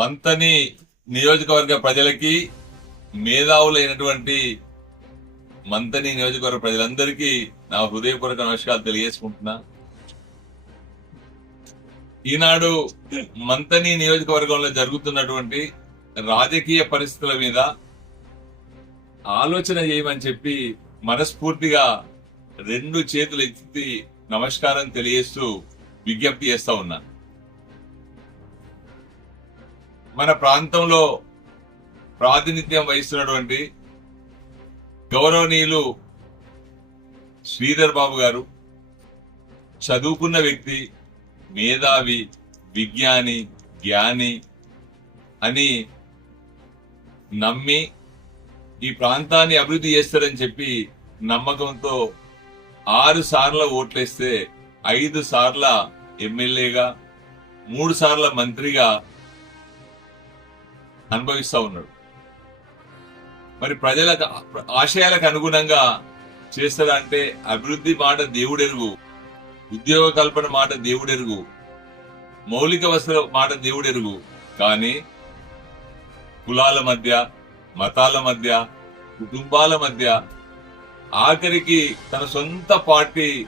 మంతని నియోజకవర్గ ప్రజలకి మేధావులైనటువంటి మంతని నియోజకవర్గ ప్రజలందరికీ నా హృదయపూర్వక నమస్కారాలు తెలియజేసుకుంటున్నా. ఈనాడు మంతని నియోజకవర్గంలో జరుగుతున్నటువంటి రాజకీయ పరిస్థితుల మీద ఆలోచన చేయమని చెప్పి మనస్ఫూర్తిగా రెండు చేతులు ఎత్తి నమస్కారం తెలియజేస్తూ విజ్ఞప్తి చేస్తా ఉన్నా. మన ప్రాంతంలో ప్రాతినిధ్యం వహిస్తున్నటువంటి గౌరవనీయులు శ్రీధర్ బాబు గారు చదువుకున్న వ్యక్తి మేధావి విజ్ఞాని జ్ఞాని అని నమ్మి ఈ ప్రాంతాన్ని అభివృద్ధి చేస్తారని చెప్పి నమ్మకంతో ఆరు సార్ల ఓట్లేస్తే ఐదు సార్ల ఎమ్మెల్యేగా మూడు సార్ల మంత్రిగా అనుభవిస్తూ ఉన్నాడు. మరి ప్రజలకు ఆశయాలకు అనుగుణంగా చేస్తాడంటే అభివృద్ధి మాట దేవుడెరుగు. ఉద్యోగ కల్పన మాట దేవుడెరుగు. మౌలిక వసతుల మాట దేవుడెరుగు. కానీ కులాల మధ్య మతాల మధ్య కుటుంబాల మధ్య ఆఖరికి తన సొంత పార్టీ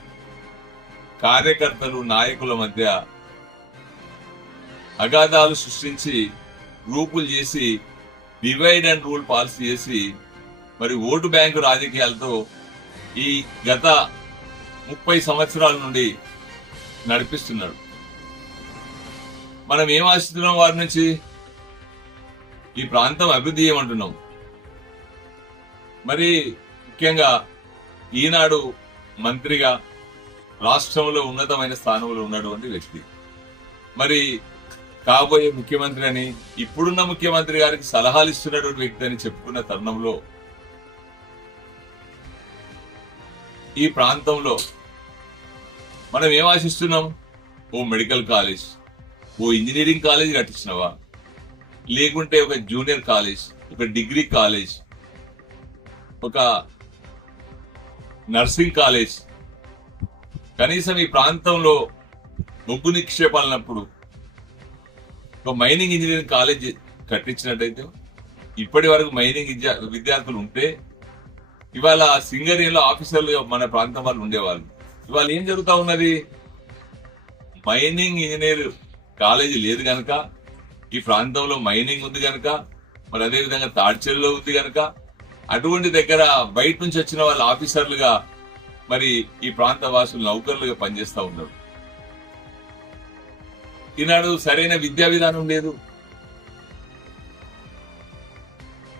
కార్యకర్తలు నాయకుల మధ్య అగాధాలు సృష్టించి గ్రూపులు చేసి డివైడ్ అండ్ రూల్ పాలసీ చేసి మరి ఓటు బ్యాంకు రాజకీయాలతో ఈ గత ముప్పై సంవత్సరాల నుండి నడిపిస్తున్నాడు మనం ఏం ఆశిస్తున్నాం వారి నుంచి? ఈ ప్రాంతం అభివృద్ధి ఏమంటున్నాం మరి ముఖ్యంగా ఈనాడు మంత్రిగా రాష్ట్రంలో ఉన్నతమైన స్థానంలో ఉన్నటువంటి వ్యక్తి. మరి కాబోయే ముఖ్యమంత్రి అని ఇప్పుడున్న ముఖ్యమంత్రి గారికి సలహాలు ఇస్తున్నటువంటి వ్యక్తి అని చెప్పుకున్న తరుణంలో ఈ ప్రాంతంలో మనం ఏం ఆశిస్తున్నాం? ఓ మెడికల్ కాలేజ్ ఓ ఇంజనీరింగ్ కాలేజ్ కట్టించినవా? లేకుంటే ఒక జూనియర్ కాలేజ్ ఒక డిగ్రీ కాలేజ్ ఒక నర్సింగ్ కాలేజ్. కనీసం ఈ ప్రాంతంలో బొగ్గు నిక్షేపాలన్నప్పుడు ఒక మైనింగ్ ఇంజనీరింగ్ కాలేజ్ కట్టించినట్టయితే ఇప్పటి వరకు మైనింగ్ విద్యా- విద్యార్థులు ఉంటే ఇవాళ సింగరేణిలో ఆఫీసర్లు మన ప్రాంతం వాళ్ళు ఉండేవాళ్ళు. ఇవాళ ఏం జరుగుతూ ఉన్నది? మైనింగ్ ఇంజనీర్ కాలేజీ లేదు కనుక ఈ ప్రాంతంలో మైనింగ్ ఉంది కనుక మరి అదే విధంగా తాడ్చెల్లో ఉంది కనుక అటువంటి దగ్గర బయట నుంచి వచ్చిన వాళ్ళ ఆఫీసర్లుగా మరి ఈ ప్రాంత వాసులు నౌకర్లుగా పనిచేస్తూ ఉన్నారు. ఈనాడు సరైన విద్యా విధానం లేదు.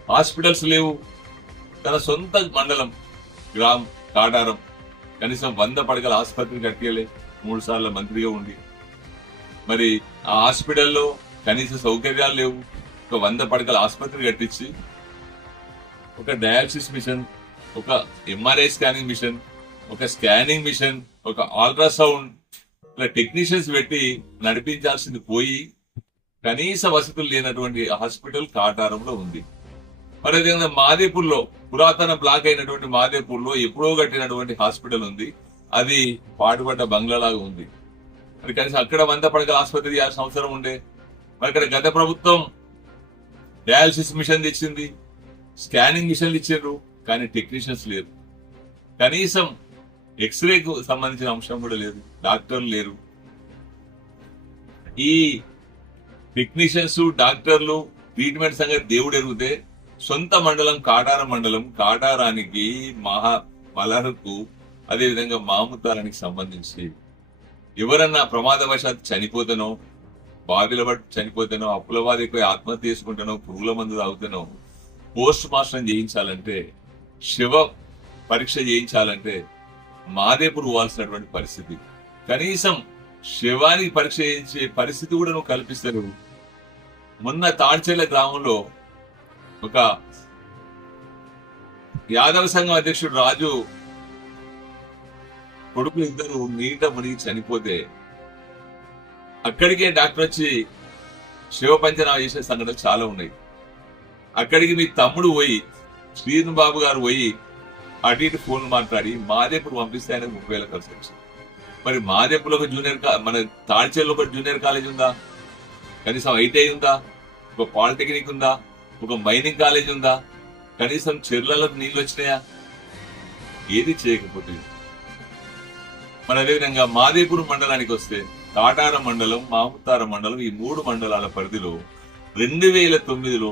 హాస్పిటల్స్ లేవు. తన సొంత మండలం గ్రామ్ కాటారం కనీసం వంద పడగల ఆసుపత్రి కట్టియలే. మూడు సార్లు మంత్రిగా ఉండి. మరి ఆ హాస్పిటల్లో కనీస సౌకర్యాలు లేవు. ఒక వంద పడకల ఆసుపత్రి కట్టించి ఒక డయాలసిస్ మిషన్ ఒక ఎంఆర్ఐ స్కానింగ్ మిషన్ ఒక స్కానింగ్ మిషన్ ఒక అల్ట్రాసౌండ్ ఇలా టెక్నీషియన్స్ పెట్టి నడిపించాల్సింది పోయి కనీస వసతులు లేనటువంటి హాస్పిటల్ కాటారంలో ఉంది. మరి అదేవిధంగా మాదేపూర్లో పురాతన బ్లాక్ అయినటువంటి మాదేపూర్లో ఎప్పుడో కట్టినటువంటి హాస్పిటల్ ఉంది. అది పాటుపడ్డ బంగ్లాలాగా ఉంది. మరి కనీసం అక్కడ వంద పడకల ఆసుపత్రి చేయాల్సిన అవసరం ఉండే. మరి ఇక్కడ గత ప్రభుత్వం డయాలసిస్ మిషన్ తెచ్చింది. స్కానింగ్ మిషన్లు ఇచ్చారు. కానీ టెక్నీషియన్స్ లేరు. కనీసం ఎక్స్రేకు సంబంధించిన అంశం కూడా లేదు. డాక్టర్లు లేరు. ఈ టెక్నీషియన్స్ డాక్టర్లు ట్రీట్మెంట్ సంగతి దేవుడు ఎరిగితే సొంత మండలం కాటార మండలం కాటారానికి మహా మలహకు అదేవిధంగా మాముతారానికి సంబంధించి ఎవరన్నా ప్రమాదవశాత్తు చనిపోతానో బావిల పట్టు చనిపోతానో అప్పుల బాధ ఆత్మహత్య చేసుకుంటానో పురుగుల మందు తాగుతానో పోస్ట్ మాస్టర్ చేయించాలంటే శివ పరీక్ష చేయించాలంటే మాదేపురు పోవాల్సినటువంటి పరిస్థితి. కనీసం శివానికి పరీక్ష చేయించే పరిస్థితి కూడా నువ్వు కల్పిస్తారు మొన్న తాడ్చెల్ల గ్రామంలో ఒక యాదవ సంఘం అధ్యక్షుడు రాజు కొడుకు ఇద్దరు నీట మునిగి చనిపోతే అక్కడికే డాక్టర్ వచ్చి శివ పంచనామా చేసే సంఘటనలు చాలా ఉన్నాయి. అక్కడికి మీ తమ్ముడు పోయి శ్రీను బాబు గారు పోయి అటు ఇటు ఫోన్ మాట్లాడి మాదేపూర్ పంపిస్తే ఆయన ముప్పై వేల ఖర్చు వచ్చింది మరి మాదేపూర్లో ఒక జూనియర్ మన తాడ్చేలో ఒక జూనియర్ కాలేజ్ ఉందా? కనీసం ఐటీఐ ఉందా? ఒక పాలిటెక్నిక్ ఉందా? ఒక మైనింగ్ కాలేజ్ ఉందా? కనీసం చెర్లలో నీళ్ళు వచ్చినాయా? ఏది చేయకపోతే. మన అదేవిధంగా మాదేపూర్ మండలానికి వస్తే తాటార మండలం మాముతార మండలం ఈ మూడు మండలాల పరిధిలో రెండు వేల తొమ్మిదిలో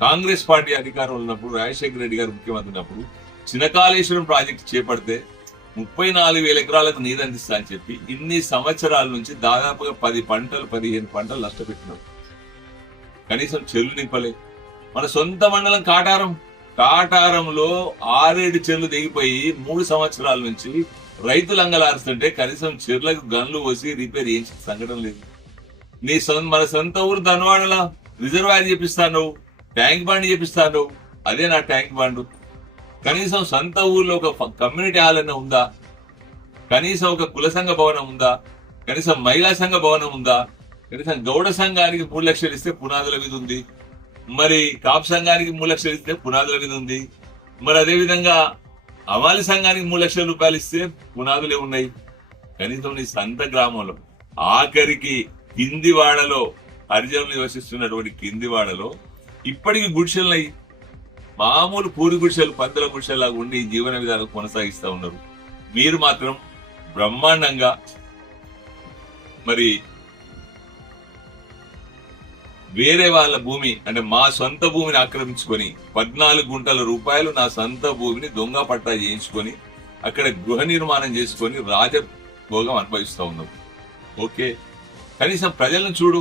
కాంగ్రెస్ పార్టీ అధికారంలో ఉన్నప్పుడు రాజశేఖర రెడ్డి గారు ముఖ్యమంత్రి ఉన్నప్పుడు చినకాళేశ్వరం ప్రాజెక్టు చేపడితే ముప్పై నాలుగు వేల ఎకరాలకు నీరు అందిస్తా అని చెప్పి ఇన్ని సంవత్సరాల నుంచి దాదాపుగా పది పంటలు పదిహేను పంటలు నష్టపెట్టినాం కనీసం చెల్లు నింపలే. మన సొంత మండలం కాటారం. కాటారంలో ఆరేడు చెర్లు దిగిపోయి మూడు సంవత్సరాల నుంచి రైతులు అంగలారుస్తుంటే కనీసం చెర్లకు గన్లు పోసి రిపేర్ చేయించిన సంఘటన లేదు. నీ సొంత మన సొంత ఊరు ధనవాడలా రిజర్వాయర్ చేపిస్తాను. ట్యాంక్ బండ్ చేపిస్తాను అదే నా ట్యాంక్ బండ్. కనీసం సొంత ఊర్లో ఒక కమ్యూనిటీ హాల్ అన్న ఉందా? కనీసం ఒక కుల సంఘ భవనం ఉందా? కనీసం మహిళా సంఘ భవనం ఉందా? కనీసం గౌడ సంఘానికి మూడు లక్షలు ఇస్తే పునాదుల మీద ఉంది. మరి కాపు సంఘానికి మూడు లక్షలు ఇస్తే పునాదుల మీద ఉంది. మరి అదేవిధంగా అవాలి సంఘానికి మూడు లక్షల రూపాయలు ఇస్తే పునాదులే ఉన్నాయి. కనీసం నీ సంత గ్రామంలో ఆఖరికి కిందివాడలో హరిజనులు నివసిస్తున్నటువంటి కిందివాడలో ఇప్పటికి గుడిసెలున్నాయి మామూలు పూరి గుడిసెలు పందుల గుడిసెలాగా ఉండి జీవన విధానం కొనసాగిస్తూ ఉన్నారు. మీరు మాత్రం బ్రహ్మాండంగా మరి వేరే వాళ్ళ భూమి అంటే మా సొంత భూమిని ఆక్రమించుకొని పద్నాలుగు గుంటల రూపాయలు నా సొంత భూమిని దొంగ పట్టా చేయించుకొని అక్కడ గృహ నిర్మాణం చేసుకొని రాజభోగం అనుభవిస్తూ ఉన్నాం. ఓకే? కనీసం ప్రజలను చూడు.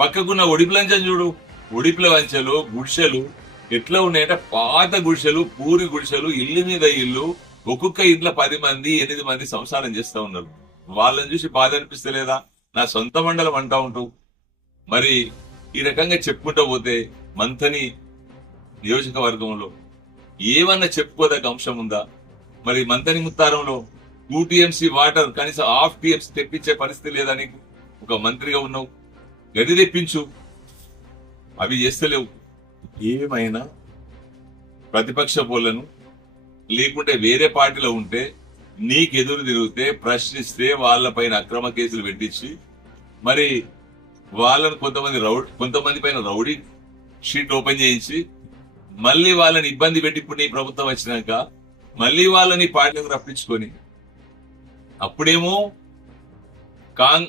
పక్కకున్న ఒడిపులంచం చూడు. ఉడిపిల వంచెలు గుడిసెలు ఎట్లా ఉన్నాయంటే పాత గుడిసెలు పూరి గుడిసెలు ఇల్లు మీద ఇల్లు ఒక్కొక్క ఇంట్లో పది మంది ఎనిమిది మంది సంసారం చేస్తూ ఉన్నారు. వాళ్ళని చూసి బాధ అనిపిస్తలేదా నా సొంత మండలం అంటా ఉంటూ మరి ఈ రకంగా చెప్పుకుంటూ పోతే మంథని నియోజకవర్గంలో ఏమన్నా చెప్పుకోదగ్గ అంశం ఉందా? మరి మంథని ముత్తారంలో టూ టీఎంసీ వాటర్ కనీసం హాఫ్ టీఎంసీ తెప్పించే పరిస్థితి లేదా నీకు? ఒక మంత్రిగా ఉన్నావు. గది తెప్పించు. అవి చేస్తలేవు. ఏమైనా ప్రతిపక్ష పోలను లేకుంటే వేరే పార్టీలో ఉంటే నీకు ఎదురు తిరిగితే ప్రశ్నిస్తే వాళ్ళపైన అక్రమ కేసులు పెట్టించి మరి వాళ్ళను కొంతమంది రౌడ్ కొంతమంది పైన రౌడీ షీట్ ఓపెన్ చేయించి మళ్ళీ వాళ్ళని ఇబ్బంది పెట్టి ఇప్పుడు నీ ప్రభుత్వం వచ్చినాక మళ్ళీ వాళ్ళని పార్టీలకు రప్పించుకొని అప్పుడేమో కాంగ్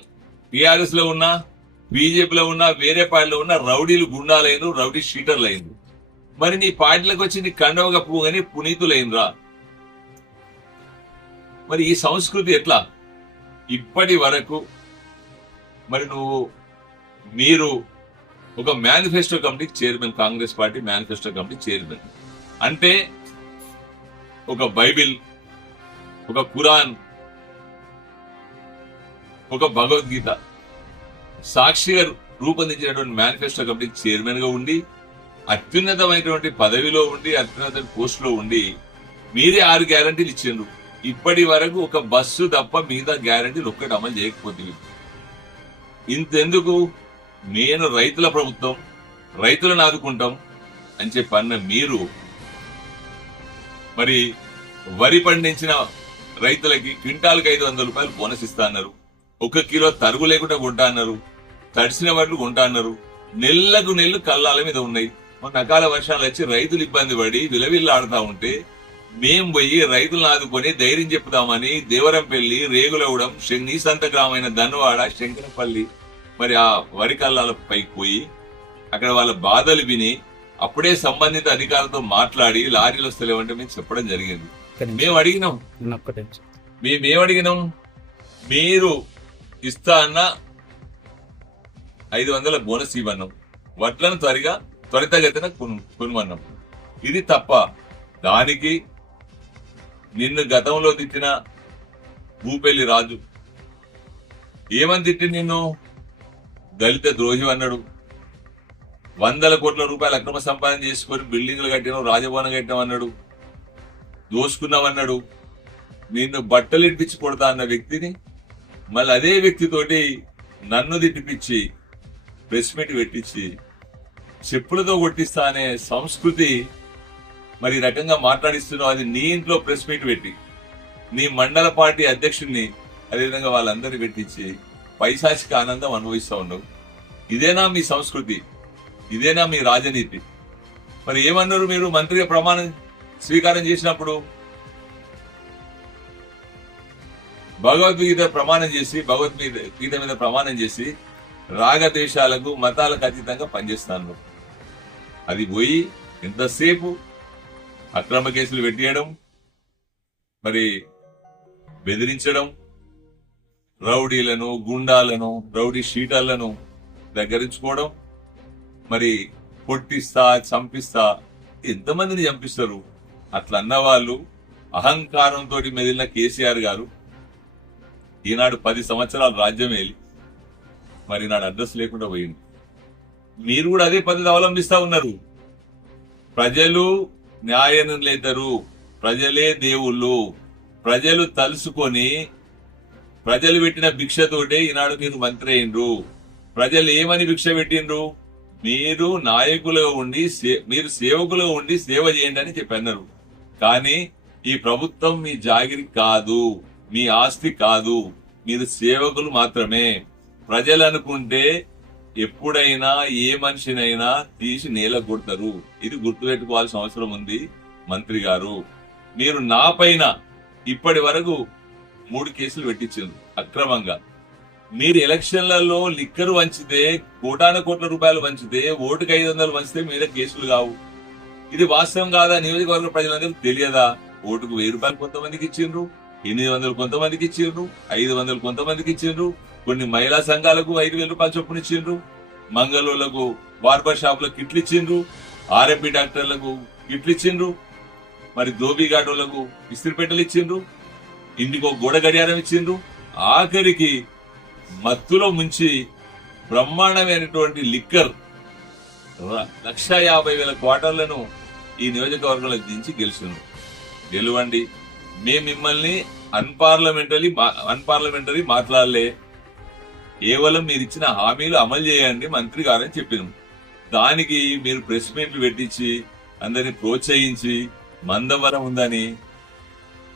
టిఆర్ఎస్లో ఉన్న బీజేపీలో ఉన్న వేరే పార్టీలో ఉన్న రౌడీలు గుండాలైన రౌడీ షీటర్లైంది మరి నీ పార్టీలకు వచ్చి నీ కండవ కప్పుకొని పునీతులైనరా మరి ఈ సంస్కృతి ఎట్లా? ఇప్పటి వరకు మరి నువ్వు మీరు ఒక మేనిఫెస్టో కమిటీకి chairman Congress party manifesto committee chairman. అంటే ఒక బైబిల్ ఒక ఖురాన్ ఒక భగవద్గీత. సాక్షిగా రూపొందించినటువంటి మేనిఫెస్టో కమిటీ చైర్మన్గా ఉండి అత్యున్నతమైనటువంటి పదవిలో ఉండి అత్యున్నత పోస్టులో ఉండి మీరే ఆరు గ్యారంటీలు ఇచ్చిండ్రు. ఇప్పటి వరకు ఒక బస్సు తప్ప మిగతా గ్యారంటీలు ఒక్కటి అమలు చేయకపోతే ఇంతెందుకు? నేను రైతుల ప్రభుత్వం రైతులను ఆదుకుంటాం అని చెప్పి అన్న మీరు మరి వరి పండించిన రైతులకి క్వింటాల్కి ఐదు వందల రూపాయలు బోనస్ ఇస్తా అన్నారు. ఒక కిలో తరుగు లేకుండా కొంటా అన్నారు. తడిసిన కొంటా అన్నారు. నెల్లకు నెల్లు కల్లాల మీద ఉన్నాయి. మొన్న అకాల వర్షాలు వచ్చి రైతులు ఇబ్బంది పడి విలవిల్లాడుతా ఉంటే మేం పోయి రైతులను ఆదుకొని ధైర్యం చెప్తామని దేవరంపల్లి రేగులవడం నీ సంత గ్రామైన ధన్వాడ శంకరపల్లి మరి ఆ వరి కల్లాల పైకి పోయి అక్కడ వాళ్ళ బాధలు విని అప్పుడే సంబంధిత అధికారులతో మాట్లాడి లారీలు వస్తలేవంటే మేము చెప్పడం జరిగింది. మేము అడిగినాం. మేమేం అడిగినాం మీరు ఇస్తా అన్న ఐదు వందల బోనస్ ఇవ్వను. వడ్లను త్వరగా త్వరితగతిన కొను- కొనుమన్నాం ఇది తప్ప దానికి నిన్ను గతంలో తిట్టిన భూపెల్లి రాజు. ఏమని తిట్టి నిన్ను? దళిత ద్రోహి అన్నాడు. వందల కోట్ల రూపాయలు అక్రమ సంపాదన చేసుకొని బిల్డింగ్లు కట్టినావు రాజభవనం కట్టినాం అన్నాడు. దోసుకున్నామన్నాడు నిన్ను బట్టలు ఇడిపించి కొడతా అన్న వ్యక్తిని మళ్ళీ అదే వ్యక్తితోటి నన్ను తిట్టిపించి ప్రెస్ మీట్ పెట్టించి చెప్పులతో కొట్టిస్తా అనే సంస్కృతి మరి ఈ రకంగా మాట్లాడిస్తున్నావు. అది నీ ఇంట్లో ప్రెస్ మీట్ పెట్టి నీ మండల పార్టీ అధ్యక్షుడిని అదేవిధంగా వాళ్ళందరినీ పెట్టించి పైశాచిక ఆనందం అనుభవిస్తూ ఉండవు ఇదేనా మీ సంస్కృతి? ఇదేనా మీ రాజనీతి? మరి ఏమన్నారు మీరు మంత్రిగా ప్రమాణం స్వీకారం చేసినప్పుడు? భగవద్గీత ప్రమాణం చేసి భగవద్గీత గీత మీద ప్రమాణం చేసి రాగద్వేషాలకు మతాలకు అతీతంగా పనిచేస్తాను అది పోయి ఎంతసేపు అక్రమ కేసులు పెట్టేయడం మరి బెదిరించడం రౌడీలను గుండాలను రౌడీ షీటర్లను దగ్గరించుకోవడం మరి కొట్టిస్తా చంపిస్తా ఎంతమందిని చంపిస్తారు? అట్లా అన్నవాళ్ళు అహంకారంతో మెదిలిన కేసీఆర్ గారు ఈనాడు పది సంవత్సరాలు రాజ్యం మరి నాడు అడ్రస్ లేకుండా పోయింది మీరు కూడా అదే పద్ధతి అవలంబిస్తా ఉన్నారు. ప్రజలు న్యాయం ప్రజలే దేవుళ్ళు. ప్రజలు తలుసుకొని ప్రజలు పెట్టిన భిక్షతోటే ఈనాడు మీరు మంత్రి అయిండ్రు ప్రజలు ఏమని భిక్ష పెట్టిండ్రు? మీరు నాయకులుగా ఉండి సే- మీరు సేవకులుగా ఉండి సేవ చేయండి అని చెప్పన్నారు. కానీ ఈ ప్రభుత్వం మీ జాగిరి కాదు. మీ ఆస్తి కాదు. మీరు సేవకులు మాత్రమే. ప్రజలు అనుకుంటే ఎప్పుడైనా ఏ మనిషినైనా తీసి నేల కొడతారు. ఇది గుర్తుపెట్టుకోవాల్సిన అవసరం ఉంది మంత్రి గారు. మీరు నా పైన ఇప్పటి వరకు మూడు కేసులు పెట్టించారు అక్రమంగా. మీరు ఎలక్షన్లలో లిక్కర్ వంచితే కోటాన కోట్ల రూపాయలు వంచితే ఓటుకు ఐదు వందలు వంచితే మీరే కేసులు కావు. ఇది వాస్తవం కాదా? నియోజకవర్గ ప్రజలందరికీ తెలియదా? ఓటుకు వెయ్యి రూపాయలు కొంతమందికి ఇచ్చిండ్రు ఎనిమిది వందలు కొంతమందికి ఇచ్చిండ్రు ఐదు వందలు కొంతమందికి ఇచ్చిండ్రు కొన్ని మహిళా సంఘాలకు ఐదు వేల రూపాయలు చొప్పున ఇచ్చిండ్రు. మంగళూరులకు బార్బర్ షాపులకు కిట్లు ఇచ్చిండ్రు. ఆర్ఎంపీ డాక్టర్లకు కిట్లు ఇచ్చిండ్రు. మరి దోబీ ఘాటోళ్ళకు ఇస్త్రీ ఇచ్చిండ్రు. ఇంటికో గోడ గడియారం ఇచ్చిండ్రు. ఆఖరికి మత్తులో ముంచి బ్రహ్మాండమైనటువంటి లిక్కర్ లక్ష యాభై వేల క్వార్టర్లను ఈ నియోజకవర్గంలో దించి గెలిచిండ్రు. గెలవండి. మేము మిమ్మల్ని అన్పార్లమెంటరీ అన్పార్లమెంటరీ మాట్లాడలే. కేవలం మీరు ఇచ్చిన హామీలు అమలు చేయండి మంత్రి గారని చెప్పినాం. దానికి మీరు ప్రెస్ మీట్లు పెట్టించి అందరిని ప్రోత్సహించి మందబలం ఉందని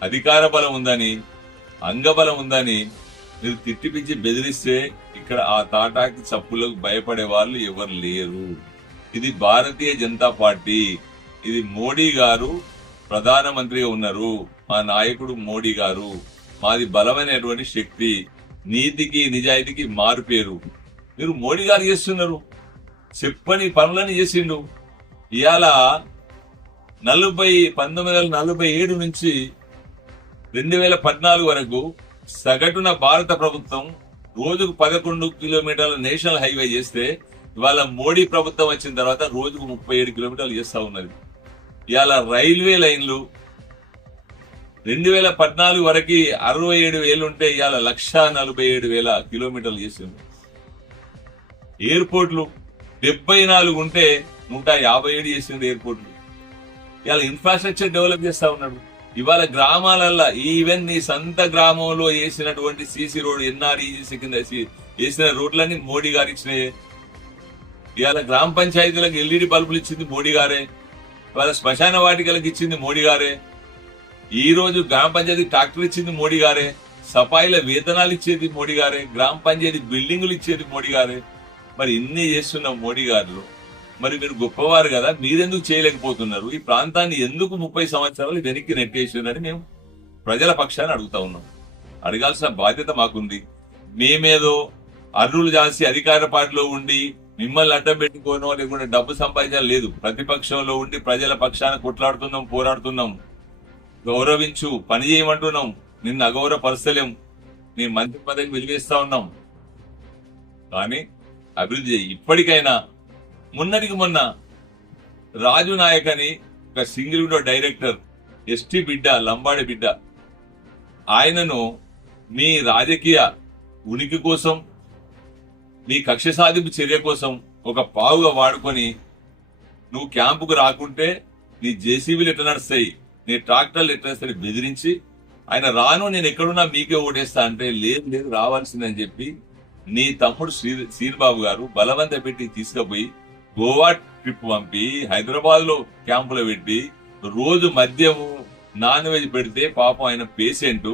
అధికార బలం ఉందని అంగబలం ఉందని మీరు తిట్టిపించి బెదిరిస్తే ఇక్కడ ఆ తాటాకి చప్పులకు భయపడే వాళ్ళు ఎవరు లేరు. ఇది భారతీయ జనతా పార్టీ. ఇది మోడీ గారు ప్రధానమంత్రిగా ఉన్నారు. మా నాయకుడు మోడీ గారు. మాది బలమైనటువంటి శక్తి. నీతికి నిజాయితీకి మారిపోయారు మీరు మోడీ గారు చేస్తున్నారు. చెప్పని పనులని చేసిండు. ఇవాళ నలభై పంతొమ్మిది వందల నలభై ఏడు నుంచి రెండు వేల పద్నాలుగు వరకు సగటున భారత ప్రభుత్వం రోజుకు పదకొండు కిలోమీటర్ల నేషనల్ హైవే చేస్తే ఇవాళ మోడీ ప్రభుత్వం వచ్చిన తర్వాత రోజుకు ముప్పై ఏడు కిలోమీటర్లు చేస్తా ఉన్నది. ఇవాళ రైల్వే లైన్లు రెండు వేల పద్నాలుగు వరకు అరవై ఏడు వేలు ఉంటే ఇవాళ లక్ష నలభై ఏడు వేల కిలోమీటర్లు చేసింది ఎయిర్పోర్ట్లు డెబ్బై నాలుగు ఉంటే నూట యాభై ఏడు చేసింది ఎయిర్పోర్ట్లు. ఇవాళ ఇన్ఫ్రాస్ట్రక్చర్ డెవలప్ చేస్తా ఉన్నాడు. ఇవాళ గ్రామాలల్లో ఈవెన్ నీ సొంత గ్రామంలో వేసినటువంటి సీసీ రోడ్ ఎన్ఆర్ఈజీసీ కింద వేసిన రోడ్లన్నీ మోడీ గారు ఇచ్చినాయి. ఇవాళ గ్రామ పంచాయతీలకు ఎల్ఈడి బల్బులు ఇచ్చింది మోడీ గారే. ఇవాళ శ్మశాన వాటికలకు ఇచ్చింది మోడీ గారే. ఈ రోజు గ్రామ పంచాయతీ ట్రాక్టర్ ఇచ్చింది మోడీ గారే సఫాయిల వేతనాలు ఇచ్చేది మోడీ గారే గ్రామ పంచాయతీ బిల్డింగులు ఇచ్చేది మోడీ గారే. మరి ఇన్ని చేస్తున్న మోడీ గారు మరి మీరు గొప్పవారు కదా మీరెందుకు చేయలేకపోతున్నారు? ఈ ప్రాంతాన్ని ఎందుకు ముప్పై సంవత్సరాలు వెనక్కి నెట్టేసిందని మేము ప్రజల పక్షాన్ని అడుగుతా ఉన్నాం. అడగాల్సిన బాధ్యత మాకుంది. మేమేదో అర్రులు చేసి అధికార పార్టీలో ఉండి మిమ్మల్ని అడ్డం పెట్టుకోనో లేకుంటే డబ్బు సంపాదించడం లేదు. ప్రతిపక్షంలో ఉండి ప్రజల పక్షాన కొట్లాడుతున్నాం పోరాడుతున్నాం. గౌరవించు పని చేయమంటున్నాం. నిన్ను అగౌరవపరచలేం. నీ మంత్రి పదవికి వెలివేస్తా ఉన్నాం. కానీ అభివృద్ధి చేయి. ఇప్పటికైనా మొన్నటికి మొన్న రాజు నాయక్ అని ఒక సింగిల్ విండో డైరెక్టర్ ఎస్టీ బిడ్డ లంబాడి బిడ్డ. ఆయనను మీ రాజకీయ ఉనికి కోసం నీ కక్ష సాధింపు చర్య కోసం ఒక పావుగా వాడుకొని నువ్వు క్యాంపుకు రాకుంటే నీ జేసీబీలు ఎట్లా నడుస్తాయి? నీ ట్రాక్టర్లు ఎట్లా బెదిరించి ఆయన రాను నేను ఎక్కడున్నా మీకే ఓటేస్తా అంటే లేదు లేదు రావాల్సిందని చెప్పి నీ తమ్ముడు శ్రీ శ్రీబాబు గారు బలవంత పెట్టి తీసుకుపోయి గోవా ట్రిప్ పంపి హైదరాబాద్లో క్యాంపులో పెట్టి రోజు మద్యము నాన్ వెజ్ పెడితే పాపం ఆయన పేషెంట్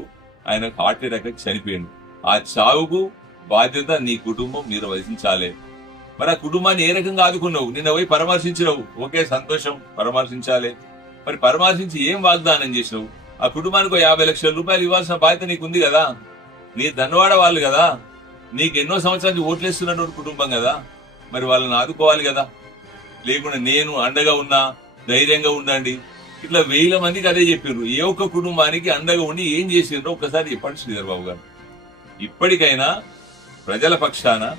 ఆయన హార్ట్ అటాక్ చనిపోయాడు. ఆ చావుకు బాధ్యత నీ కుటుంబం నిర్వహించాలి మరి ఆ కుటుంబాన్ని ఏ రకంగా ఆదుకున్నావు? నిన్న పోయి పరామర్శించినవు. ఓకే సంతోషం పరామర్శించాలి. మరి పరామర్శించి ఏం వాగ్దానం చేసినావు? ఆ కుటుంబానికి యాభై లక్షల రూపాయలు ఇవ్వాల్సిన బాధ్యత నీకు ఉంది కదా? నీ ధనవాడ వాళ్ళు కదా? నీకు ఎన్నో సంవత్సరాల నుంచి ఓట్లేస్తున్నటువంటి కుటుంబం కదా? మరి వాళ్ళని ఆదుకోవాలి కదా? లేకుండా నేను అండగా ఉన్నా ధైర్యంగా ఉండండి. ఇట్లా వేల మందికి అదే చెప్పారు ఏ ఒక్క కుటుంబానికి అండగా ఉండి ఏం చేసిండ్రో ఒక్కసారి చెప్పండి శ్రీధర్ బాబు గారు. ఇప్పటికైనా ప్రజల పక్షాన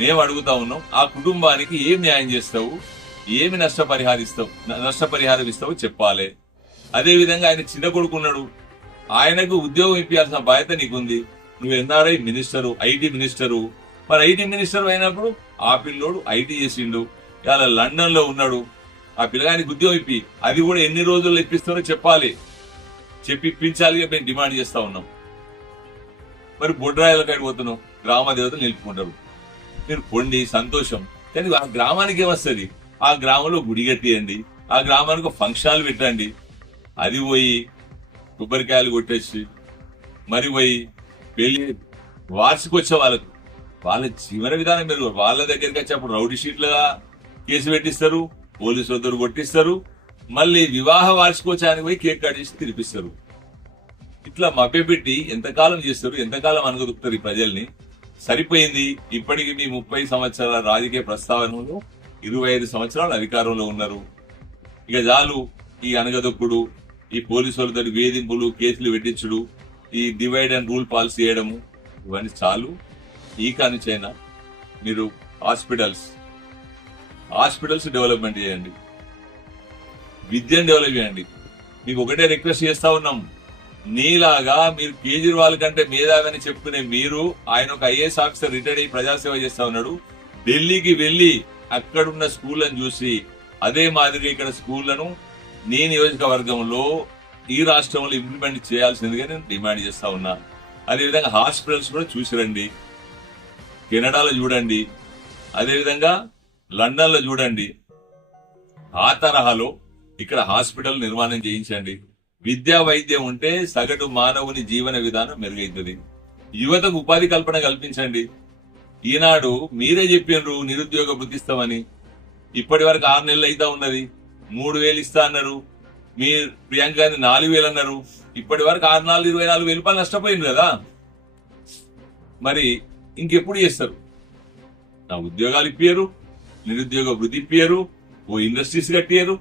మేము అడుగుతా ఉన్నాం ఆ కుటుంబానికి ఏం న్యాయం చేస్తావు? ఏమి నష్టపరిహారిస్తావు? నష్టపరిహారం ఇస్తావు చెప్పాలి. అదే విధంగా ఆయన చిన్న కొడుకున్నాడు ఆయనకు ఉద్యోగం ఇప్పించాల్సిన బాధ్యత నీకుంది. నువ్వు ఎన్ఆర్ఐ మినిస్టరు ఐటీ మినిస్టరు. మరి ఐటీ మినిస్టర్ అయినప్పుడు ఆ పిల్లోడు ఐటీ చేసిండు. ఇలా లండన్లో ఉన్నాడు. ఆ పిల్లగానికి ఉద్యోగం ఇప్పి. అది కూడా ఎన్ని రోజుల్లో ఇప్పిస్తారో చెప్పాలి. చెప్పి ఇప్పించాలి మేము డిమాండ్ చేస్తా ఉన్నాం. మరి బొడ్రాయిల కాడికి పోతున్నాం. గ్రామ దేవతలు నిలుపుకుంటారు. మీరు పొండి సంతోషం. కానీ ఆ గ్రామానికి ఏమొస్తుంది? ఆ గ్రామంలో గుడి కట్టియండి. ఆ గ్రామానికి ఫంక్షన్లు పెట్టండి. అది పోయి కొబ్బరికాయలు కొట్టేసి మరి పోయి పెళ్ళి వార్షికొచ్చే వాళ్ళకు. వాళ్ళ జీవన విధానం మీరు వాళ్ళ దగ్గరికి వచ్చేప్పుడు రౌడీ షీట్లుగా కేసు పెట్టిస్తారు పోలీసు వద్దరు కొట్టిస్తారు మళ్ళీ వివాహ వార్షికోత్సవానికి పోయి కేక్ కట్ చేసి తినిపిస్తారు. ఇట్లా మభ్యపెట్టి ఎంతకాలం చేస్తారు ఎంతకాలం అనగదుపుతారు ఈ ప్రజల్ని? సరిపోయింది. ఇప్పటికి మీ ముప్పై సంవత్సరాల రాజకీయ ప్రస్తావనలో ఇరవై ఐదు సంవత్సరాలు అధికారంలో ఉన్నారు. ఇక చాలు ఈ అనగదొక్కుడు ఈ పోలీసు వాళ్ళతో వేధింపులు కేసులు పెట్టించుడు ఈ డివైడ్ అండ్ రూల్ పాలసీ చేయడము ఇవన్నీ చాలు. ఈ కానిచైనా మీరు హాస్పిటల్స్ హాస్పిటల్స్ డెవలప్మెంట్ చేయండి. విద్యను డెవలప్ చేయండి. మీకు ఒకటే రిక్వెస్ట్ చేస్తా ఉన్నాం. నీలాగా మీరు కేజ్రీవాల్ కంటే మేధావని చెప్పుకునే మీరు ఆయన ఒక ఐఏఎస్ ఆఫీసర్ రిటైర్డ్ అయ్యి ప్రజాసేవ చేస్తా ఉన్నాడు. ఢిల్లీకి వెళ్ళి అక్కడున్న స్కూళ్ళను చూసి అదే మాదిరిగా ఇక్కడ స్కూళ్ళను నీ నియోజకవర్గంలో ఈ రాష్ట్రంలో ఇంప్లిమెంట్ చేయాల్సిందిగా నేను డిమాండ్ చేస్తా ఉన్నా. అదేవిధంగా హాస్పిటల్స్ కూడా చూసి రండి కెనడాలో చూడండి. అదేవిధంగా లండన్లో చూడండి. ఆ తరహాలో ఇక్కడ హాస్పిటల్ నిర్మాణం చేయించండి. విద్యా వైద్యం ఉంటే సగటు మానవుని జీవన విధానం మెరుగైతుంది. యువతకు ఉపాధి కల్పన కల్పించండి. ఈనాడు మీరే చెప్పినారు నిరుద్యోగ వృత్తిస్తామని ఇప్పటి వరకు ఆరు నెలలు అయితే ఉన్నది. మూడు వేలు ఇస్తా అన్నారు. మీ ప్రియాంక గాంధీ నాలుగు వేలు అన్నారు. ఇప్పటి వరకు ఆరు నాలుగు ఇరవై నాలుగు వేలు రూపాయలు నష్టపోయింది కదా. మరి ఇంకెప్పుడు చేస్తారు? నా ఉద్యోగాలు ఇప్పారు నిరుద్యోగ వృద్ధి ఇప్పారు ఓ ఇండస్ట్రీస్ కట్టారు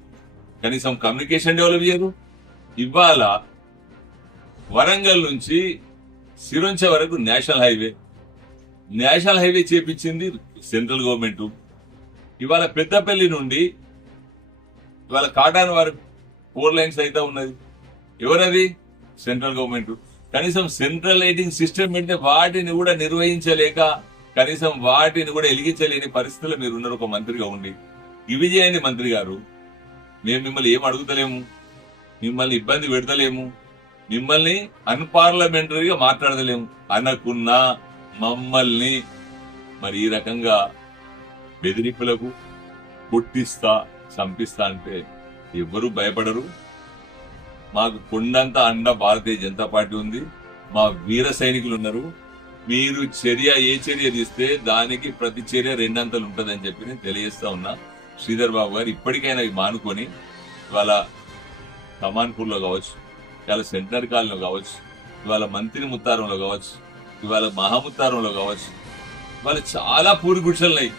కనీసం కమ్యూనికేషన్ డెవలప్ చేయరు. ఇవాళ వరంగల్ నుంచి సిరుంచ వరకు నేషనల్ హైవే నేషనల్ హైవే చేపించింది సెంట్రల్ గవర్నమెంట్. ఇవాళ పెద్దపల్లి నుండి ఇవాళ కాటాన్ వారి ఫోర్ లైన్స్ అయితే ఉన్నది. ఎవరది? Central government. కనీసం సెంట్రల్ లైటింగ్ సిస్టమ్ పెడితే వాటిని కూడా నిర్వహించలేక కనీసం వాటిని కూడా వెలిగించలేని పరిస్థితుల్లో మీరు ఉన్నారు ఒక మంత్రిగా ఉండి. ఇవి చేయండి మంత్రి గారు మేము మిమ్మల్ని ఏం అడుగుతలేము? మిమ్మల్ని ఇబ్బంది పెడతలేము? మిమ్మల్ని అన్పార్లమెంటరీగా మాట్లాడతలేము? అనకున్నా మమ్మల్ని మరి ఈ రకంగా బెదిరింపులకు పుట్టిస్తా చంపిస్తా అంటే ఎవ్వరూ భయపడరు. మాకు కొండంత అండ భారతీయ జనతా పార్టీ ఉంది. మా వీర సైనికులు ఉన్నారు. మీరు చర్య ఏ చర్య తీస్తే దానికి ప్రతి చర్య రెండంతలు ఉంటదని చెప్పి నేను తెలియజేస్తా ఉన్నా. శ్రీధర్ బాబు గారు ఇప్పటికైనా మానుకొని ఇవాళ కమాన్పూర్లో కావచ్చు ఇవాళ సెంటర్ కాలనీలో కావచ్చు ఇవాళ మంత్రి ముత్తారంలో కావచ్చు ఇవాళ మహాముత్తారంలో కావచ్చు. ఇవాళ చాలా పూరి గుడిసెలున్నాయి.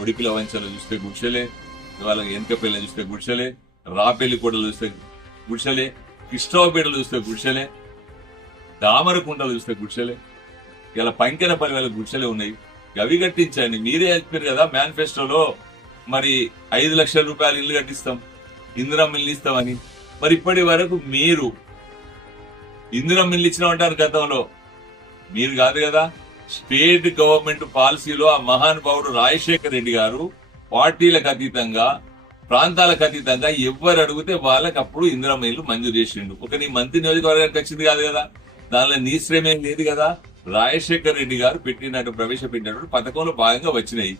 ఉడిపిల వంచలు చూస్తే గుడిసెలే ఇవాళ వెనకపల్లి చూస్తే గుడిసెలే రాపెల్లి కోటలు చూస్తే గుడిసెలే కృష్ణాపేటలు చూస్తే గుడిసెలే దామరకుంటలు చూస్తే గుడిసెలే ఇలా పంకెనపల్లి వాళ్ళ గుడిసెలే ఉన్నాయి. అవి కట్టించండి మీరే చెప్పారు కదా మేనిఫెస్టోలో మరి ఐదు లక్షల రూపాయలు ఇల్లు కట్టిస్తాం ఇందిరమ్మ ఇల్లు ఇస్తామని. మరి ఇప్పటి వరకు మీరు ఇంద్రం ఇల్లు ఇచ్చిన ఇచ్చినామంటారు గతంలో. మీరు కాదు కదా? స్టేట్ గవర్నమెంట్ పాలసీలో ఆ మహానుభావుడు రాజశేఖర్ రెడ్డి గారు పార్టీలకు అతీతంగా ప్రాంతాలకు అతీతంగా ఎవరు అడిగితే వాళ్ళకి అప్పుడు ఇందిరా మంజూరు చేసిండు. ఒక నీ మంత్రి నియోజకవర్గానికి వచ్చింది కాదు కదా? దానిలో నీ శ్రమ లేదు కదా? రాజశేఖర్ రెడ్డి గారు పెట్టినట్టు ప్రవేశపెట్టినటువంటి పథకంలో భాగంగా వచ్చినాయి.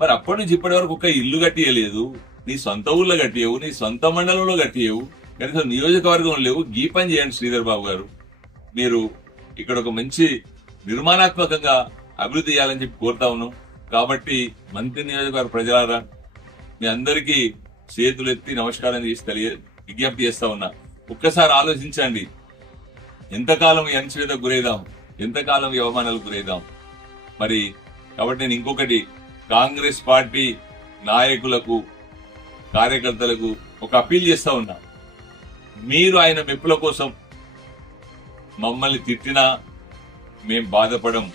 మరి అప్పటి నుంచి ఇప్పటి వరకు ఒక ఇల్లు కట్టియలేదు. నీ సొంత ఊళ్ళో కట్టియవు నీ సొంత మండలంలో కట్టియవు. కనీసం నియోజకవర్గం లేవు. గీ పని చేయండి శ్రీధర్ బాబు గారు. మీరు ఇక్కడ ఒక మంచి నిర్మాణాత్మకంగా అభివృద్ధి చేయాలని చెప్పి కోరుతా ఉన్నాం. కాబట్టి మంత్రి నియోజకవర్గ ప్రజలారా మీ అందరికీ చేతులు ఎత్తి నమస్కారం చేసి తెలియ విజ్ఞప్తి చేస్తా ఉన్నా. ఒక్కసారి ఆలోచించండి. ఎంతకాలం ఈ అణచివేతకు గురైదాం? ఎంతకాలం ఈ అవమానాలకు గురైదాం? మరి కాబట్టి నేను ఇంకొకటి కాంగ్రెస్ పార్టీ నాయకులకు కార్యకర్తలకు ఒక అప్పీల్ చేస్తా ఉన్నా. మీరు ఆయన మెప్పుల కోసం మమ్మల్ని తిట్టినా మేం బాధపడం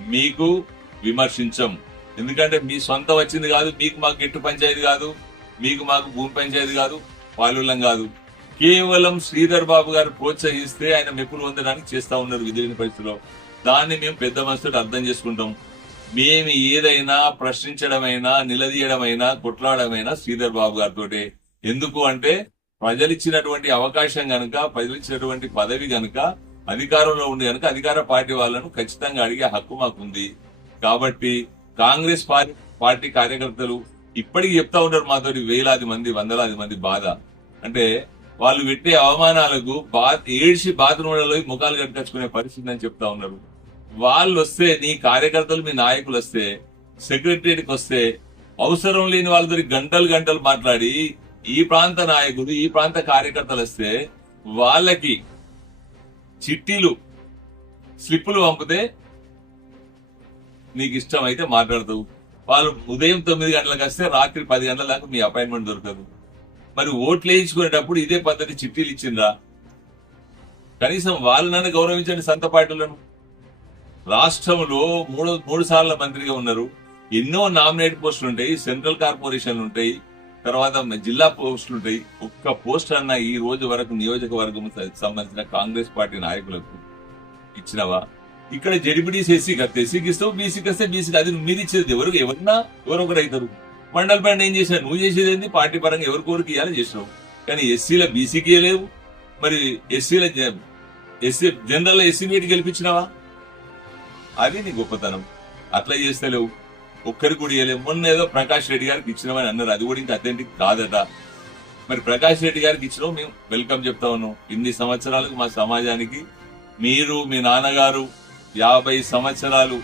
మీకు విమర్శించం. ఎందుకంటే మీ సొంత వచ్చింది కాదు మీకు మాకు గిట్టు పంచాయతీ కాదు మీకు మాకు భూమి పంచాయతీ కాదు పాలుల్లం కాదు. కేవలం శ్రీధర్ బాబు గారు ప్రోత్సహిస్తే ఆయన మెప్పులు పొందడానికి చేస్తా ఉన్నారు విధులైన పరిస్థితిలో. దాన్ని మేము పెద్ద మనసుతో అర్థం చేసుకుంటాం. మేము ఏదైనా ప్రశ్నించడమైనా నిలదీయడమైనా కొట్లాడమైనా శ్రీధర్ బాబు గారితో ఎందుకు అంటే ప్రజలిచ్చినటువంటి అవకాశం గనుక ప్రజలిచ్చినటువంటి పదవి గనుక అధికారంలో ఉండి గనుక అధికార పార్టీ వాళ్ళను ఖచ్చితంగా అడిగే హక్కు మాకుంది. కాబట్టి కాంగ్రెస్ పార్టీ పార్టీ కార్యకర్తలు ఇప్పటికి చెప్తా ఉంటారు మాతోటి వేలాది మంది వందలాది మంది బాధ. అంటే వాళ్ళు పెట్టే అవమానాలకు బా ఏడ్చి బాత్రూంలలో ముఖాలు కట్టుకొచ్చుకునే పరిస్థితి అని చెప్తా ఉన్నారు. వాళ్ళు వస్తే నీ కార్యకర్తలు మీ నాయకులు వస్తే సెక్రటరీకి వస్తే అవసరం లేని వాళ్ళతో గంటలు గంటలు మాట్లాడి ఈ ప్రాంత నాయకులు ఈ ప్రాంత కార్యకర్తలు వస్తే వాళ్ళకి చిట్టీలు స్లిప్పులు పంపితే నీకు ఇష్టం అయితే మాట్లాడతావు. వాళ్ళు ఉదయం తొమ్మిది గంటలకు వస్తే రాత్రి పది గంటల దాకా మీ అపాయింట్మెంట్ దొరకదు. మరి ఓట్లు వేయించుకునేటప్పుడు ఇదే పద్ధతి చిట్టీలు ఇచ్చిందా కనీసం వాళ్ళనన్నా గౌరవించండి సంత పార్టీలను. రాష్ట్రంలో మూడు మూడు సార్ల మంత్రిగా ఉన్నారు. ఎన్నో నామినేట్ పోస్టులు ఉంటాయి సెంట్రల్ కార్పొరేషన్లు ఉంటాయి. తర్వాత జిల్లా పోస్టులు ఉంటాయి. ఒక్క పోస్ట్ అన్న ఈ రోజు వరకు నియోజకవర్గం సంబంధించిన కాంగ్రెస్ పార్టీ నాయకులకు ఇచ్చినవా? ఇక్కడ జడిపిడీసీ ఎస్సీకి వస్తే ఎస్సీకి ఇస్తావు బీసీకి వస్తే బీసీకి. అది మీరు ఇచ్చేది ఎవరు? ఎవరన్నా ఎవరొకరు అవుతారు. మండల పైన ఏం చేసినా నువ్వు చేసేది ఏంది? పార్టీ పరంగా ఎవరి కోరిక ఇవ్వాలని చేసినావు. కానీ ఎస్సీల బీసీకి ఇవ్వలేవు మరి ఎస్సీల ఎస్సీ జనరల్ ఎస్సీ మీటి గెలిపించినావా? అది నీ గొప్పతనం. అట్లా చేస్తలేవు. ఒక్కరికి కూడా ఇవ్వలేవు మొన్న ఏదో ప్రకాష్ రెడ్డి గారికి ఇచ్చినామని అన్నారు. అది కూడా ఇంకా అథెంటిక్ కాదట. మరి ప్రకాష్ రెడ్డి గారికి ఇచ్చినాం మేము వెల్కమ్ చెప్తా ఉన్నాం. ఇన్ని సంవత్సరాలకు మా సమాజానికి మీరు మీ నాన్నగారు యాభై సంవత్సరాలు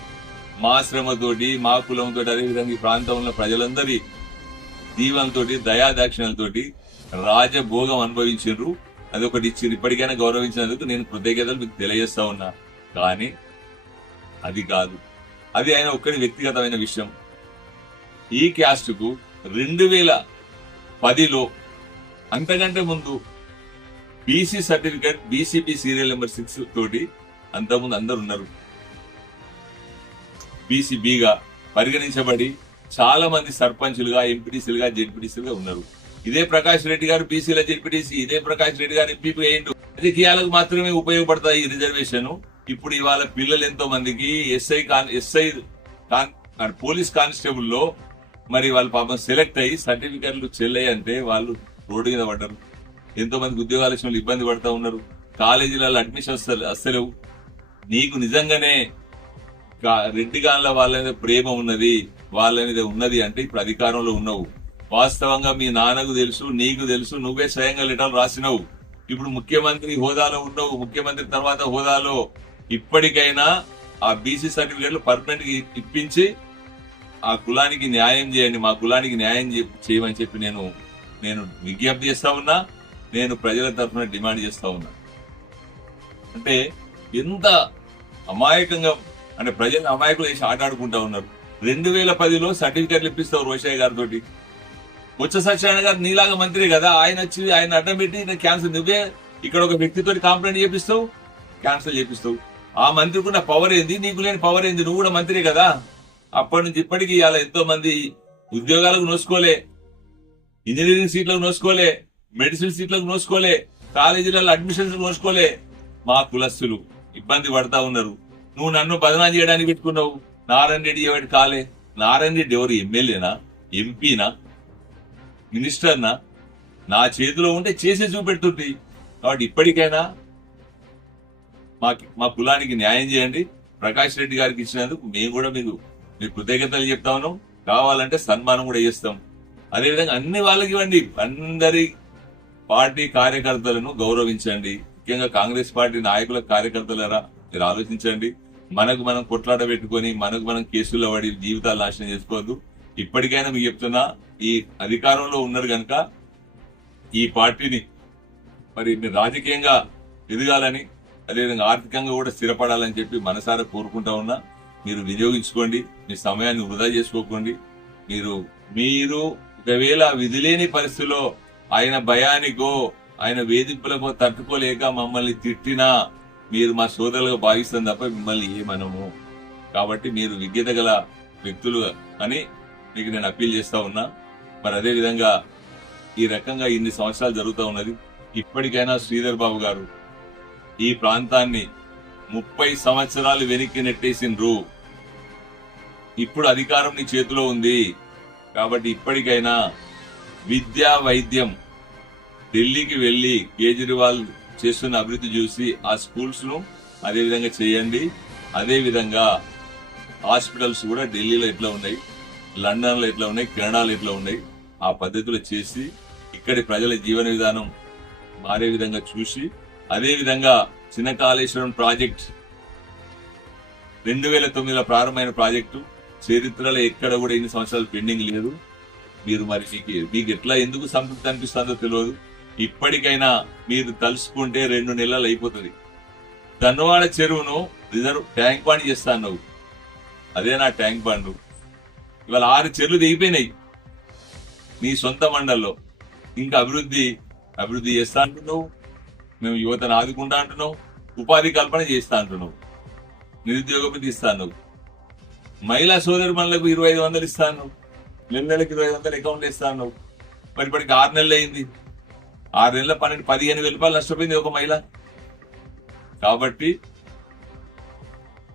మా శ్రమతోటి మా కులంతో అదేవిధంగా ఈ ప్రాంతంలో ప్రజలందరి దీవంతో దయాదాక్షిణలతోటి రాజభోగం అనుభవించారు అది ఒకటి ఇచ్చింది ఇప్పటికైనా గౌరవించినందుకు నేను కృతజ్ఞతలు మీకు తెలియజేస్తా ఉన్నా. కానీ అది కాదు. అది ఆయన ఒక్కడి వ్యక్తిగతమైన విషయం. ఈ క్యాస్ట్కు రెండు వేల పదిలో అంతకంటే ముందు BC certificate BCP serial number six తోటి అంతకుముందు అందరు ఉన్నారు. బీసీబీగా పరిగణించబడి చాలా మంది సర్పంచులుగా ఎంపీటీసీలుగా జెడ్పీటీసీలుగా ఉన్నారు. ఇదే ప్రకాష్ రెడ్డి గారు బీసీల జెడ్పీటీసీ ఇదే ప్రకాష్ రెడ్డి గారు ఎంపీపీ అయ్యిండు. రాజకీయాలకు మాత్రమే ఉపయోగపడతాయి ఈ రిజర్వేషన్. ఇప్పుడు ఇవాళ పిల్లలు ఎంతో మందికి SI con SI con police కానిస్టేబుల్లో మరి వాళ్ళు పాపం సెలెక్ట్ అయ్యి సర్టిఫికెట్లు చెల్లయి అంటే వాళ్ళు రోడ్డు మీద పడ్డారు. ఎంతో మందికి ఉద్యోగాల విషయంలో ఇబ్బంది పడతా ఉన్నారు. కాలేజీలలో అడ్మిషన్ అస్సలేవు. నీకు నిజంగానే రెడ్డి గాన్ల వాళ్ళ మీద ప్రేమ ఉన్నది వాళ్ళ మీద ఉన్నది అంటే ఇప్పుడు అధికారంలో ఉన్నావు. వాస్తవంగా మీ నాన్నకు తెలుసు నీకు తెలుసు నువ్వే స్వయంగా లెటర్లు రాసినావు. ఇప్పుడు ముఖ్యమంత్రి హోదాలో ఉన్నావు ముఖ్యమంత్రి తర్వాత హోదాలో ఇప్పటికైనా ఆ బీసీ సర్టిఫికేట్లు పర్మనెంట్గా ఇప్పించి ఆ కులానికి న్యాయం చేయండి మా కులానికి న్యాయం చేయమని చెప్పి నేను నేను విజ్ఞప్తి చేస్తా ఉన్నా నేను ప్రజల తరఫున డిమాండ్ చేస్తా ఉన్నా. అంటే ఎంత అమాయకంగా అంటే ప్రజలు అమాయకులు వేసి ఆట ఆడుకుంటా ఉన్నారు. రెండు వేల పదిలో సర్టిఫికెట్లు ఇప్పిస్తావు రోషయ్య గారితో బొత్స సత్యనారాయణ గారు నీలాగా మంత్రి కదా ఆయన వచ్చి ఆయన అడ్డం పెట్టి నేను నువ్వే ఇక్కడ ఒక వ్యక్తితో కంప్లైంట్ చేపిస్తావు క్యాన్సల్ చేపిస్తావు. ఆ మంత్రికి ఉన్న పవర్ ఏంది? నీకు లేని పవర్ ఏంది? నువ్వు కూడా మంత్రి కదా? అప్పటి నుంచి ఇప్పటికి ఇవాళ ఎంతో మంది ఉద్యోగాలకు నోసుకోలే ఇంజనీరింగ్ సీట్లకు నోసుకోలే మెడిసిన్ సీట్లకు నోసుకోలే కాలేజీలలో అడ్మిషన్స్ నోసుకోలే మా కులస్తులు ఇబ్బంది పడతా ఉన్నారు. నువ్వు నన్ను బదనాం చేయడానికి పెట్టుకున్నావు. నారాయణ రెడ్డి ఎవరి కాలే? నారాయణ రెడ్డి ఎవరు? ఎమ్మెల్యేనా? ఎంపీనా? మినిస్టర్నా? నా చేతిలో ఉంటే చేసే చూపెడుతుంది. కాబట్టి ఇప్పటికైనా మా మా కులానికి న్యాయం చేయండి. ప్రకాష్ రెడ్డి గారికి ఇచ్చినందుకు మేము కూడా మీకు మీకు కృతజ్ఞతలు చెప్తా ఉన్నాం. కావాలంటే సన్మానం కూడా చేస్తాం. అదేవిధంగా అన్ని వాళ్ళకి ఇవ్వండి. అందరి పార్టీ కార్యకర్తలను గౌరవించండి. ముఖ్యంగా కాంగ్రెస్ పార్టీ నాయకుల కార్యకర్తలరా మీరు ఆలోచించండి. మనకు మనం కొట్లాట పెట్టుకొని మనకు మనం కేసుల్లో పడి జీవితాలు నాశనం చేసుకోవద్దు. ఇప్పటికైనా మీకు చెప్తున్నా ఈ అధికారంలో ఉన్నారు కనుక ఈ పార్టీని మరి రాజకీయంగా ఎదగాలని అదేవిధంగా ఆర్థికంగా కూడా స్థిరపడాలని చెప్పి మనసారా కోరుకుంటా ఉన్నా మీరు వినియోగించుకోండి మీ సమయాన్ని వృధా చేసుకోకండి. మీరు మీరు ఒకవేళ విధిలేని పరిస్థితిలో ఆయన భయానికో ఆయన వేధింపులకో తట్టుకోలేక మమ్మల్ని తిట్టినా మీరు మా సోదరులుగా భావిస్తాం తప్ప మిమ్మల్ని ఏమనము. కాబట్టి మీరు విజ్ఞత గల వ్యక్తులు అని మీకు నేను అప్పీల్ చేస్తా ఉన్నా. మరి అదే విధంగా ఈ రకంగా ఇన్ని సంవత్సరాలు జరుగుతూ ఉన్నది. ఇప్పటికైనా శ్రీధర్ బాబు గారు ఈ ప్రాంతాన్ని ముప్పై సంవత్సరాలు వెనక్కి నెట్టేసిండ్రు. ఇప్పుడు అధికారం నీ చేతిలో ఉంది. కాబట్టి ఇప్పటికైనా విద్యా వైద్యం ఢిల్లీకి వెళ్ళి కేజ్రీవాల్ చేస్తున్న అభివృద్ధి చూసి ఆ స్కూల్స్ను అదే విధంగా చేయండి. అదే విధంగా హాస్పిటల్స్ కూడా ఢిల్లీలో ఎట్లా ఉన్నాయి లండన్లో ఎట్లా ఉన్నాయి కెనడాలో ఎట్లా ఉన్నాయి ఆ పద్ధతిలో చేసి ఇక్కడి ప్రజల జీవన విధానం మారే విధంగా చూసి అదే విధంగా చిన్న కాళేశ్వరం ప్రాజెక్ట్ రెండు వేల తొమ్మిదిలో ప్రారంభమైన ప్రాజెక్టు. చరిత్రలో ఎక్కడ కూడా ఎన్ని సంవత్సరాలు పెండింగ్ లేదు. మీరు మరి మీకు మీకు ఎట్లా ఎందుకు సంతృప్తి అనిపిస్తుందో తెలియదు. ఇప్పటికైనా మీరు తలుసుకుంటే రెండు నెలలు అయిపోతుంది. ధన్వాడ చెరువును రిజర్వ్ ట్యాంక్ బండ్ చేస్తాను నువ్వు అదే నా ట్యాంక్ బండ్. ఇవాళ ఆరు చెరువులు దిగిపోయినాయి నీ సొంత మండల్లో. ఇంకా అభివృద్ధి అభివృద్ధి చేస్తా అంటున్నావు మేము యువతను ఆదుకుంటా అంటున్నావు ఉపాధి కల్పన చేస్తా అంటున్నావు నిరుద్యోగం తీస్తాను ఇస్తాను మహిళా సోదరి మనలకు ఇరవై ఐదు వందలు ఇస్తాను నెల నెలకు ఇరవై ఐదు వందలు అకౌంట్ ఇస్తాను మరి ఇప్పటికి ఆరు నెలలు అయింది. ఆరు నెలల పన్నెండు పదిహేను వేల రూపాయలు నష్టపోయింది ఒక మహిళ. కాబట్టి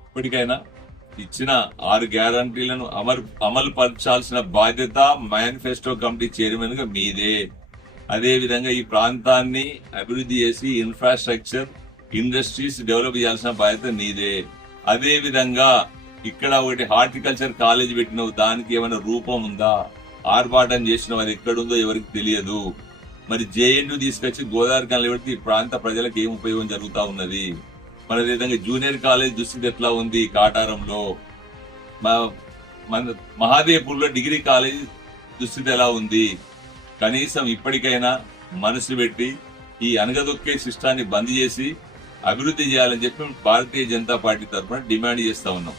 ఇప్పటికైనా ఇచ్చిన ఆరు గ్యారంటీలను అమలు అమలు పరచాల్సిన బాధ్యత మేనిఫెస్టో కమిటీ చైర్మన్గా మీదే. అదేవిధంగా ఈ ప్రాంతాన్ని అభివృద్ధి చేసి ఇన్ఫ్రాస్ట్రక్చర్ ఇండస్ట్రీస్ డెవలప్ చేయాల్సిన బాధ్యత నీదే. అదేవిధంగా ఇక్కడ ఒకటి హార్టికల్చర్ కాలేజ్ పెట్టినవు దానికి ఏమైనా రూపం ఉందా? ఆర్భాటం చేసినావు అది ఎక్కడుందో ఎవరికి తెలియదు. మరి జేఎన్యు తీసుకొచ్చి గోదావరి కాలం పెడితే ఈ ప్రాంత ప్రజలకు ఏం ఉపయోగం జరుగుతూ ఉన్నది? మరి అదేవిధంగా జూనియర్ కాలేజ్ దుస్థితి ఎట్లా ఉంది కాటారంలో? మన మహాదేవ్పూర్లో డిగ్రీ కాలేజ్ దుస్థితి ఎలా ఉంది? కనీసం ఇప్పటికైనా మనసు పెట్టి ఈ అనగదొక్కే సిస్టాన్ని బంద్ చేసి అభివృద్ధి చేయాలని చెప్పి భారతీయ జనతా పార్టీ తరఫున డిమాండ్ చేస్తా ఉన్నాం.